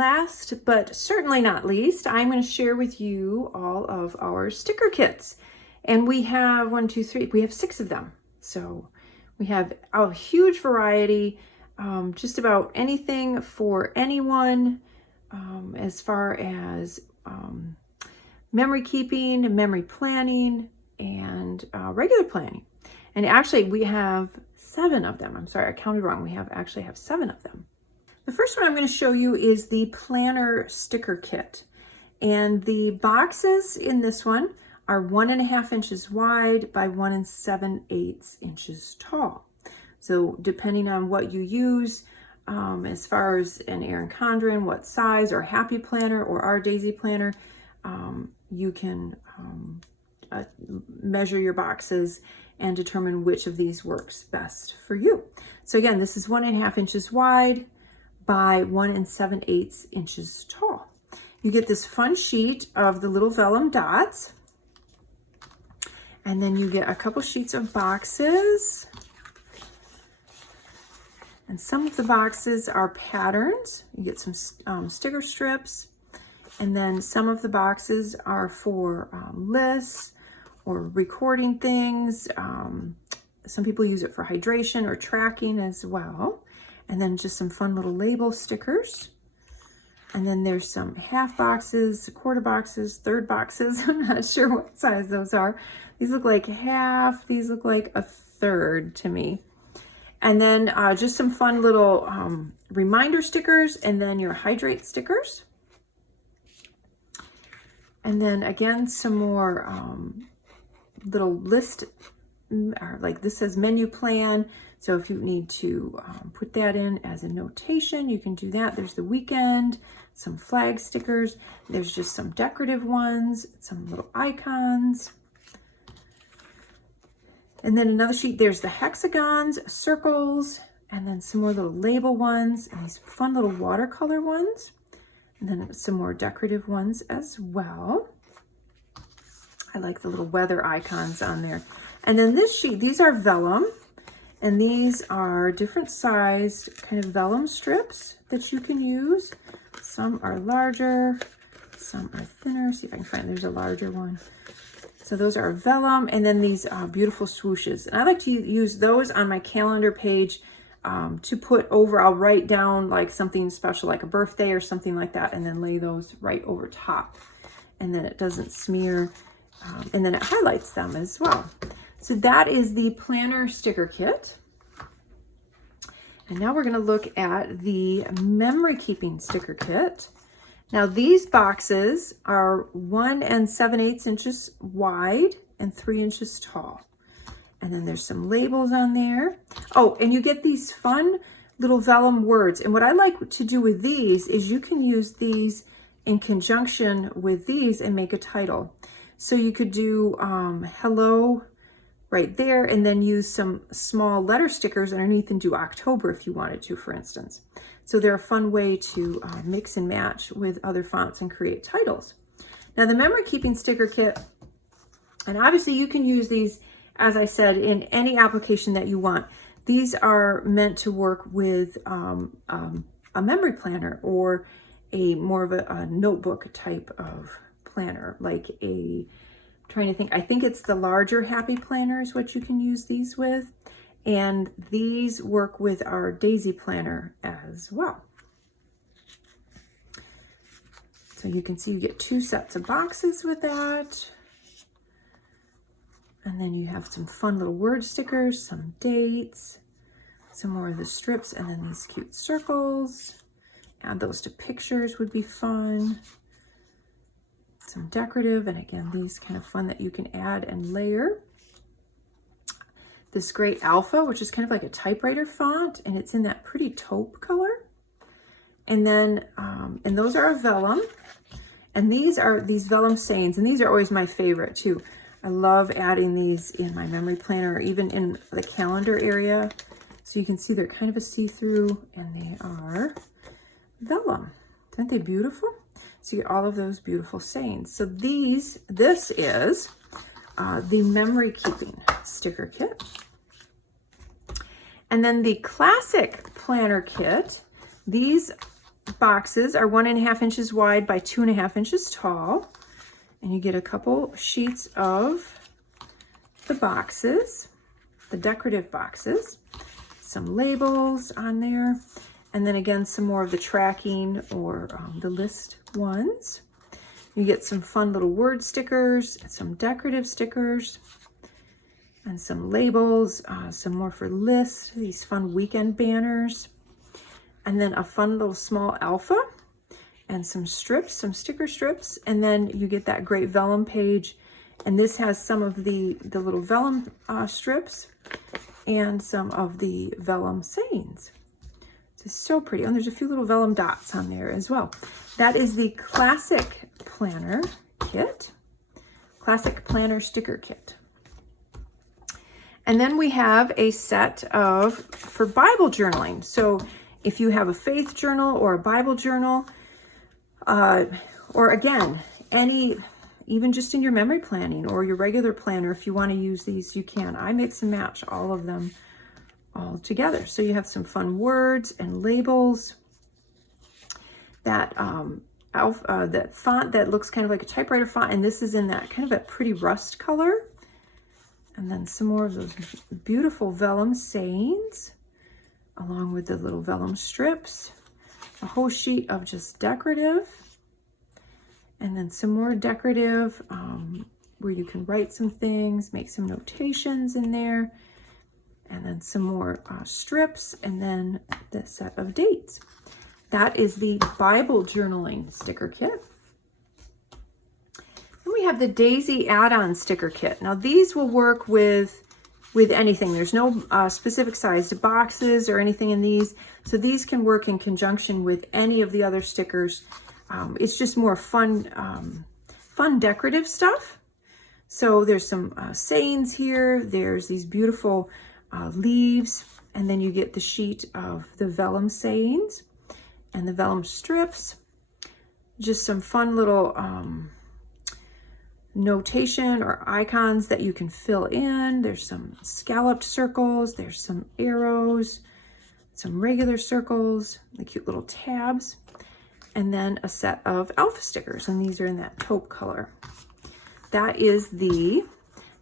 last but certainly not least, I'm going to share with you all of our sticker kits. And we have 6 of them. So we have a huge variety, just about anything for anyone, as far as memory keeping, memory planning, and regular planning. And actually we have 7 of them. I'm sorry, I counted wrong. We actually have 7 of them. The first one I'm going to show you is the planner sticker kit. And the boxes in this one are 1.5 inches wide by 1 7/8 inches tall. So depending on what you use, as far as an Erin Condren, what size, or Happy Planner, or our Daisy Planner, you can measure your boxes and determine which of these works best for you. So again, this is 1.5 inches wide by 1 7/8 inches tall. You get this fun sheet of the little vellum dots, and then you get a couple sheets of boxes, and some of the boxes are patterns. You get some sticker strips, and then some of the boxes are for lists or recording things. Some people use it for hydration or tracking as well. And then just some fun little label stickers. And then there's some half boxes, quarter boxes, third boxes. I'm not sure what size those are. These look like half, these look like a third to me. And then just some fun little reminder stickers, and then your hydrate stickers. And then again, some more little list, like this says menu plan. So if you need to put that in as a notation, you can do that. There's the weekend, some flag stickers. There's just some decorative ones, some little icons. And then another sheet, there's the hexagons, circles, and then some more little label ones, and these fun little watercolor ones. And then some more decorative ones as well. I like the little weather icons on there. And then this sheet, these are vellum, and these are different sized kind of vellum strips that you can use. Some are larger, some are thinner. See if I can find, there's a larger one. So those are vellum, and then these beautiful swooshes. And I like to use those on my calendar page to put over. I'll write down like something special, like a birthday or something like that, and then lay those right over top. And then it doesn't smear, and then it highlights them as well. So that is the planner sticker kit. And now we're going to look at the memory keeping sticker kit. Now these boxes are 1 7/8 inches wide and 3 inches tall. And then there's some labels on there. Oh, and you get these fun little vellum words. And what I like to do with these is you can use these in conjunction with these and make a title. So you could do hello right there, and then use some small letter stickers underneath and do October if you wanted to, for instance. So they're a fun way to mix and match with other fonts and create titles. Now the memory keeping sticker kit, and obviously you can use these, as I said, in any application that you want. These are meant to work with a memory planner, or a more of a notebook type of planner, like a, trying to think, I think it's the larger Happy Planner is what you can use these with. And these work with our Daisy Planner as well. So you can see you get 2 sets of boxes with that. And then you have some fun little word stickers, some dates, some more of the strips, and then these cute circles. Add those to pictures would be fun. Some decorative, and again, these kind of fun that you can add and layer. This great Alpha, which is kind of like a typewriter font, and it's in that pretty taupe color. And then, and those are a vellum. And these are these vellum sayings, and these are always my favorite too. I love adding these in my memory planner, or even in the calendar area. So you can see they're kind of a see-through, and they are vellum. Aren't they beautiful? So you get all of those beautiful sayings. So this is the memory keeping sticker kit. And then the classic planner kit, these boxes are 1.5 inches wide by 2.5 inches tall. And you get a couple sheets of the boxes, the decorative boxes, some labels on there, and then again, some more of the tracking or the list ones. You get some fun little word stickers, some decorative stickers, and some labels, some more for lists, these fun weekend banners, and then a fun little small alpha and some strips, some sticker strips, and then you get that great vellum page. And this has some of the little vellum strips and some of the vellum sayings. It's so pretty. And there's a few little vellum dots on there as well. That is the Classic Planner Kit, Classic Planner Sticker Kit. And then we have a set for Bible journaling. So if you have a faith journal or a Bible journal, or again, even just in your memory planning or your regular planner, if you want to use these, you can. I mix and match all of them all together. So you have some fun words and labels. That that font that looks kind of like a typewriter font, and this is in that kind of a pretty rust color. And then some more of those beautiful vellum sayings, along with the little vellum strips. A whole sheet of just decorative, and then some more decorative where you can write some things, make some notations in there, and then some more strips, and then the set of dates. That is the Bible journaling sticker kit. Then we have the Daisy add-on sticker kit. Now these will work with anything. There's no specific sized boxes or anything in these. So these can work in conjunction with any of the other stickers. It's just more fun decorative stuff. So there's some sayings here. There's these beautiful leaves. And then you get the sheet of the vellum sayings and the vellum strips. Just some fun little notation or icons that you can fill in. There's some scalloped circles, there's some arrows, some regular circles, the cute little tabs, and then a set of alpha stickers, and these are in that taupe color. That is the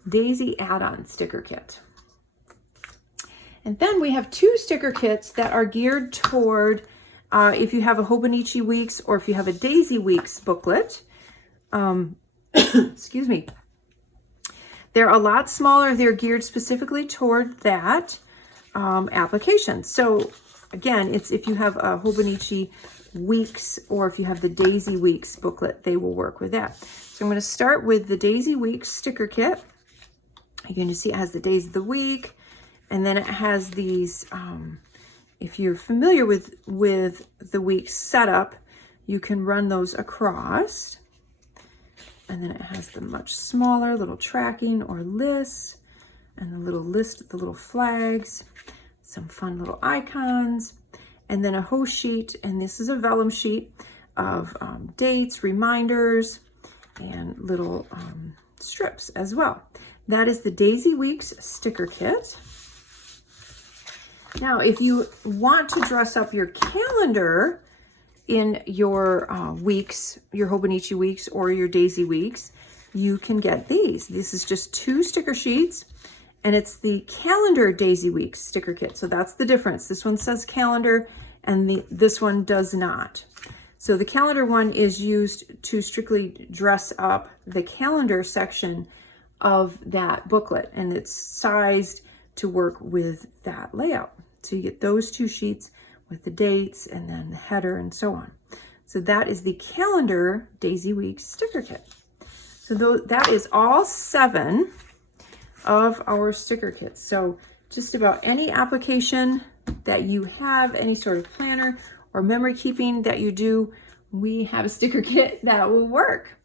Daisy add-on sticker kit. And then we have 2 sticker kits that are geared toward if you have a Hobonichi Weeks or if you have a Daisy Weeks booklet. Excuse me. They're a lot smaller. They're geared specifically toward that application. So again, it's if you have a Hobonichi Weeks or if you have the Daisy Weeks booklet, they will work with that. So I'm going to start with the Daisy Weeks sticker kit. You're going to see it has the days of the week, and then it has these, if you're familiar with the week setup, you can run those across. And then it has the much smaller little tracking or lists, and the little list, the little flags, some fun little icons, and then a whole sheet, and this is a vellum sheet of dates, reminders, and little strips as well. That is the Daisy Weeks sticker kit. Now, if you want to dress up your calendar in your weeks, your Hobonichi Weeks or your Daisy Weeks, you can get these. This is just 2 sticker sheets, and it's the calendar Daisy Weeks sticker kit. So that's the difference. This one says calendar, and this one does not. So the calendar one is used to strictly dress up the calendar section of that booklet, and it's sized to work with that layout. So you get those 2 sheets with the dates and then the header and so on. So that is the calendar Daisy Weeks sticker kit. So that is all 7 of our sticker kits. So just about any application that you have, any sort of planner or memory keeping that you do, we have a sticker kit that will work.